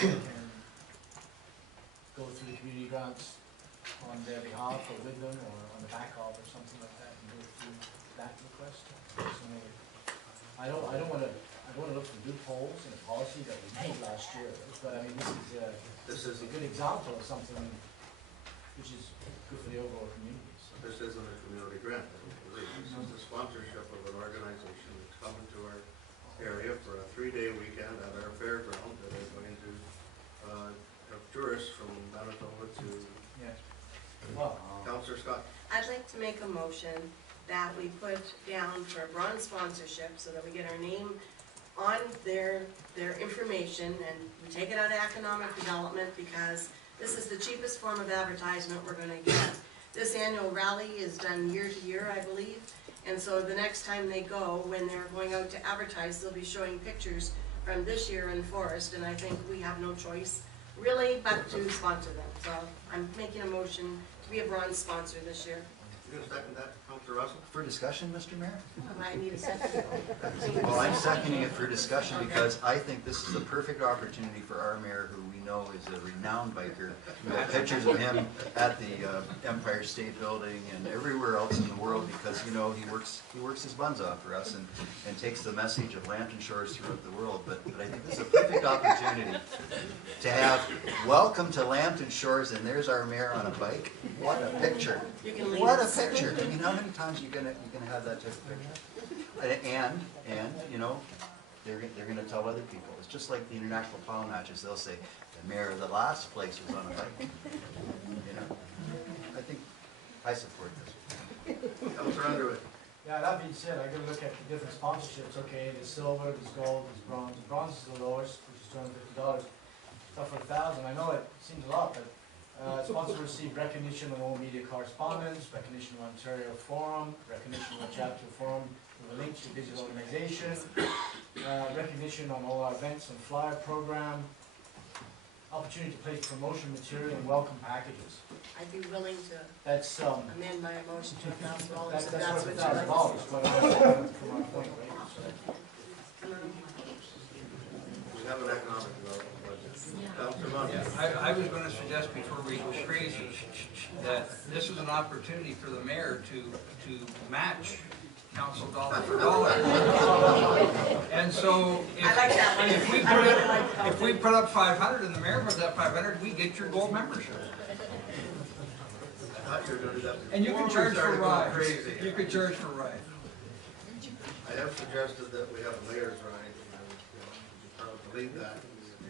can go through the community grants on their behalf or with them or on the back of or something like that and go through that request. Personally, I don't want to look for loopholes in a policy that we made last year, but I mean this is a good example of something which is good for the overall community. So. This isn't a community grant. This is the sponsorship of an organization that's coming to our area for a 3-day weekend at our fairground that are going to have tourists from Manitoba to. Yes. Well, Councillor Scott. I'd like to make a motion that we put down for bronze sponsorship so that we get our name on their information, and we take it out of economic development because this is the cheapest form of advertisement we're going to get. This annual rally is done year to year, I believe, and so the next time they go, when they're going out to advertise, they'll be showing pictures from this year in Forest, and I think we have no choice really but to sponsor them. So I'm making a motion to be a bronze sponsor this year. You going to second that, Councillor Russell? For discussion, Mr. Mayor? I need a second. Well, I'm seconding it for discussion because I think this is the perfect opportunity for our mayor, who we know is a renowned biker. We have pictures of him at the Empire State Building and everywhere else in the world because, you know, he works his buns off for us and takes the message of Lambton Shores throughout the world. But I think this is a perfect opportunity to have welcome to Lambton Shores, and there's our mayor on a bike. What a picture! You can leave What a us. picture! I mean, how many times are you gonna have that type of picture? And you know, they're gonna tell other people. It's just like the international plow matches. They'll say the mayor of the last place was on a bike. You know, I think I support this. Councillor Underwood. yeah, that being said, I gotta look at the different sponsorships. Okay, there's silver, there's gold, there's bronze. The bronze is the lowest, which is $250. Stuff for $1,000. I know it seems a lot, but sponsors receive recognition on all media correspondence, recognition on Ontario Forum, recognition on Chapter Forum with a link to digital organization, recognition on all our events and flyer program, opportunity to place promotion material and welcome packages. I'd be willing to That's amend my motion to $1,000 that's if worth that's what you'd like. $1,000, but I'm from my point, right? So. We have an economic development budget. Councillor Munn. Yeah, I was going to suggest before we go crazy that this is an opportunity for the mayor to match council dollar for dollar. And so if we put up 500 and the mayor puts up 500, we get your gold membership. I thought you were going to do that. And you can before we charge for started going rides. crazy. You could charge for rides. I have suggested that we have a mayor's ride, and I would proud to lead that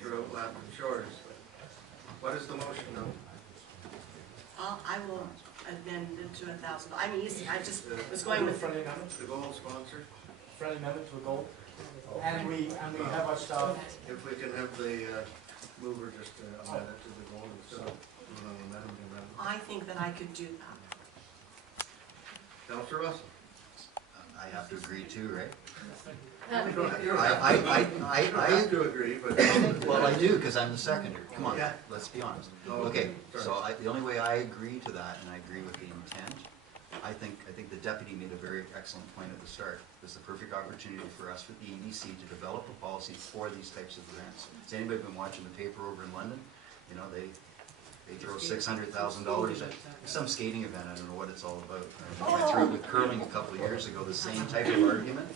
throughout Lambton Shores. What is the motion now? I will amend it to $1,000. I mean, I just was going with friendly amendment, The gold sponsor? friendly amendment to a goal, and we have our stuff. If we can have the mover just amend it to the gold instead of doing an amendment. I think that I could do that. Councillor Russell? I have to agree too, right? You don't have I to agree, but. well, I do because I'm the seconder. Come on, Yeah. let's be honest. No, Okay, sorry. so the only way I agree to that, and I agree with the intent, I think the deputy made a very excellent point at the start. This is the perfect opportunity for us with the EDC to develop a policy for these types of events. Has anybody been watching the paper over in London? You know, they throw $600,000 at some skating event. I don't know what it's all about. I went through it with curling a couple of years ago, the same type of argument.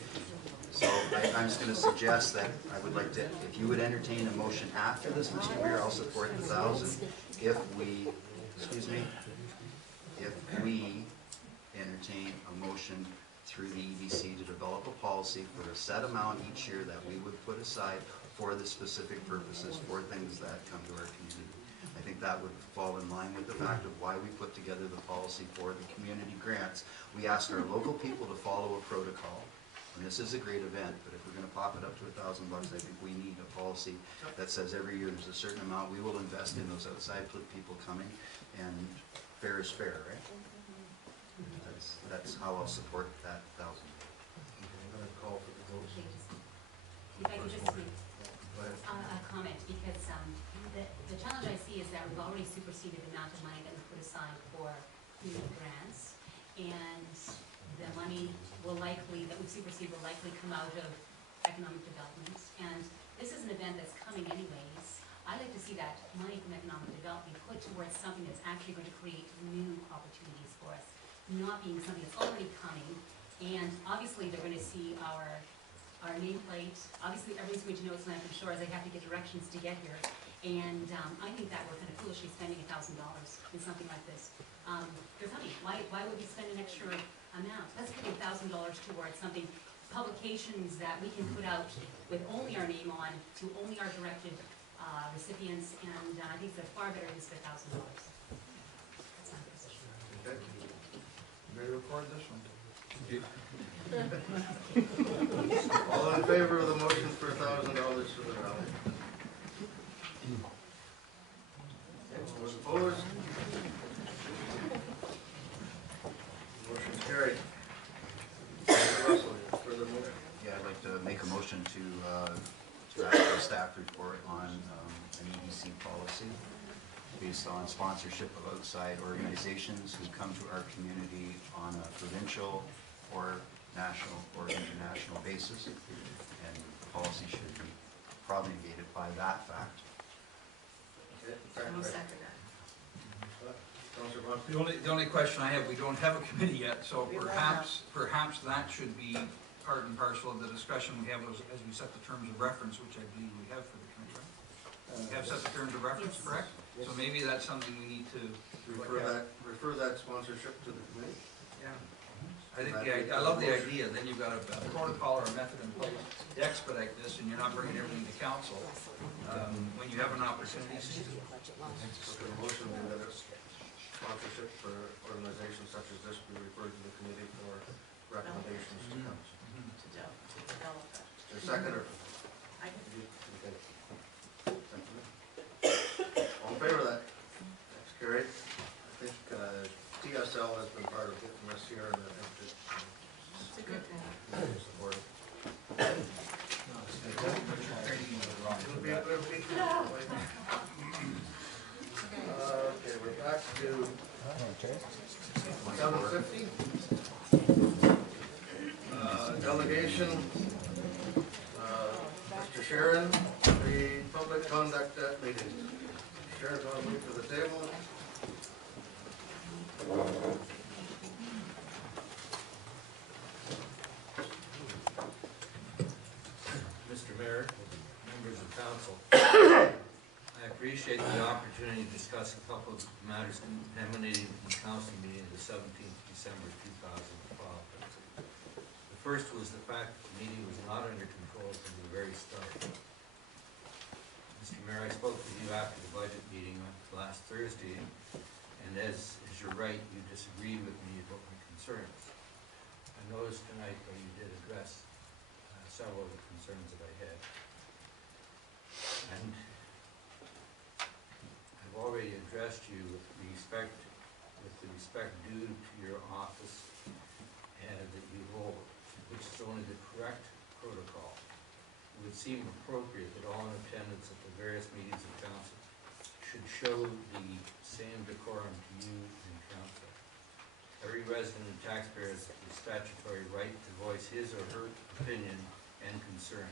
So I'm just going to suggest that I would like to, if you would entertain a motion after this, Mr. Mayor, I'll support the 1,000. If we entertain a motion through the EDC to develop a policy for a set amount each year that we would put aside for the specific purposes, for things that come to our community. I think that would fall in line with the fact of why we put together the policy for the community grants. We ask our local people to follow a protocol. And this is a great event, but if we're going to pop it up to $1,000, I think we need a policy that says every year there's a certain amount we will invest in those outside people coming, and fair is fair, right? That's how I'll support that 1,000. I'm going to call for the vote. If I could just make a comment, because the challenge I see is that we've already superseded the amount of money that we put aside for community grants, and the money that we supersede will likely come out of economic development. And this is an event that's coming anyways. I like see that money from economic development put towards something that's actually going to create new opportunities for us, not being something that's already coming. And obviously, they're going to see our nameplate. Obviously, everyone's going to know it's Lantern Shores. They have to get directions to get here. And I think that we're kind of foolishly spending $1,000 in something like this. Because honey, why would we spend an extra amount? Let's put $1,000 towards something, publications that we can put out with only our name on, to only our directed recipients, and I think they're far better use of $1,000. That's my position. Okay. May record this one. All in favor of the motion for $1,000 to the ballot? Those opposed? Motion's carried. Mr. Russell, further motion? Yeah, I'd like to make a motion to draft a staff report on an EDC policy based on sponsorship of outside organizations who come to our community on a provincial or national or international basis. And the policy should be promulgated by that fact. Okay, I will second that. Councilor Buck? The only question I have, we don't have a committee yet, so We will perhaps that should be part and parcel of the discussion we have as we set the terms of reference, which I believe we have for the committee, right? We have set the terms of reference, Yes. correct? So maybe that's something we need to Refer that sponsorship to the committee? Yeah. I think I love the idea, then you've got a protocol or a method in place to expedite this, and you're not bringing everything to council. When you have an opportunity, Okay, the motion will be that sponsorship for organizations such as this be referred to the committee for recommendations to council. To develop that. Is there a second or? I can Okay. All in favor of that? That's carried. I think TSL has been part of getting us here, and I think that It's a good thing. support. It'll It'll be okay, we're back to 7:50. Delegation, Mr. Sharon, the public conduct at meetings. Sharon's on me for the table. Mr. Mayor, members of council, I appreciate the opportunity to discuss a couple of matters emanating from the council meeting of the 17th of December 2012. The first was the fact that the meeting was not under control from the very start. Mr. Mayor, I spoke with you after the budget meeting last Thursday, and as you're right, you disagreed with me about my concerns. I noticed tonight that you did address several of the concerns that I had. And I've already addressed you with the respect due to your office and that you hold, which is only the correct protocol. It would seem appropriate that all in attendance at the various meetings of council should show the same decorum to you and council. Every resident and taxpayer has the statutory right to voice his or her opinion and concern.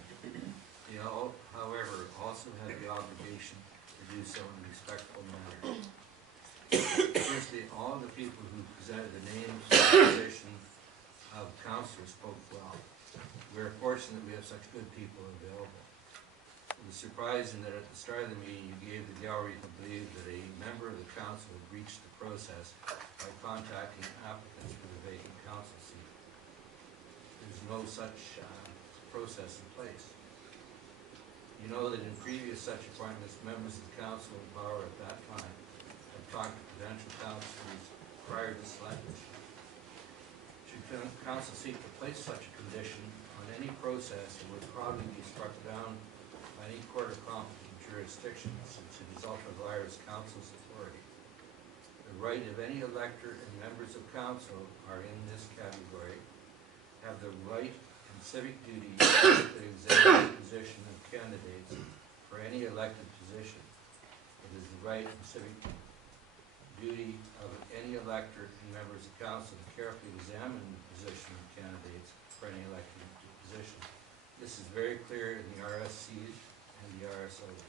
They all, however, also have the obligation to do so in a respectful manner. Firstly, all of the people who presented the names and position of councillors spoke well. We are fortunate we have such good people available. It was surprising that at the start of the meeting you gave the gallery to believe that a member of the council had breached the process by contacting applicants for the vacant council seat. There's no such process in place. You know that in previous such appointments, members of the council in power at that time had talked to potential councillors prior to selection. Should council seek to place such a condition on any process, it would probably be struck down by any court of competent jurisdiction, since it is ultra vires council's authority. The right of any elector and members of council are in this category, have the right and civic duty to examine the position of candidates for any elected position. It is the right and civic duty of any elector and members of council to carefully examine the position of candidates for any elected position. This is very clear in the RSCs and the RSOs.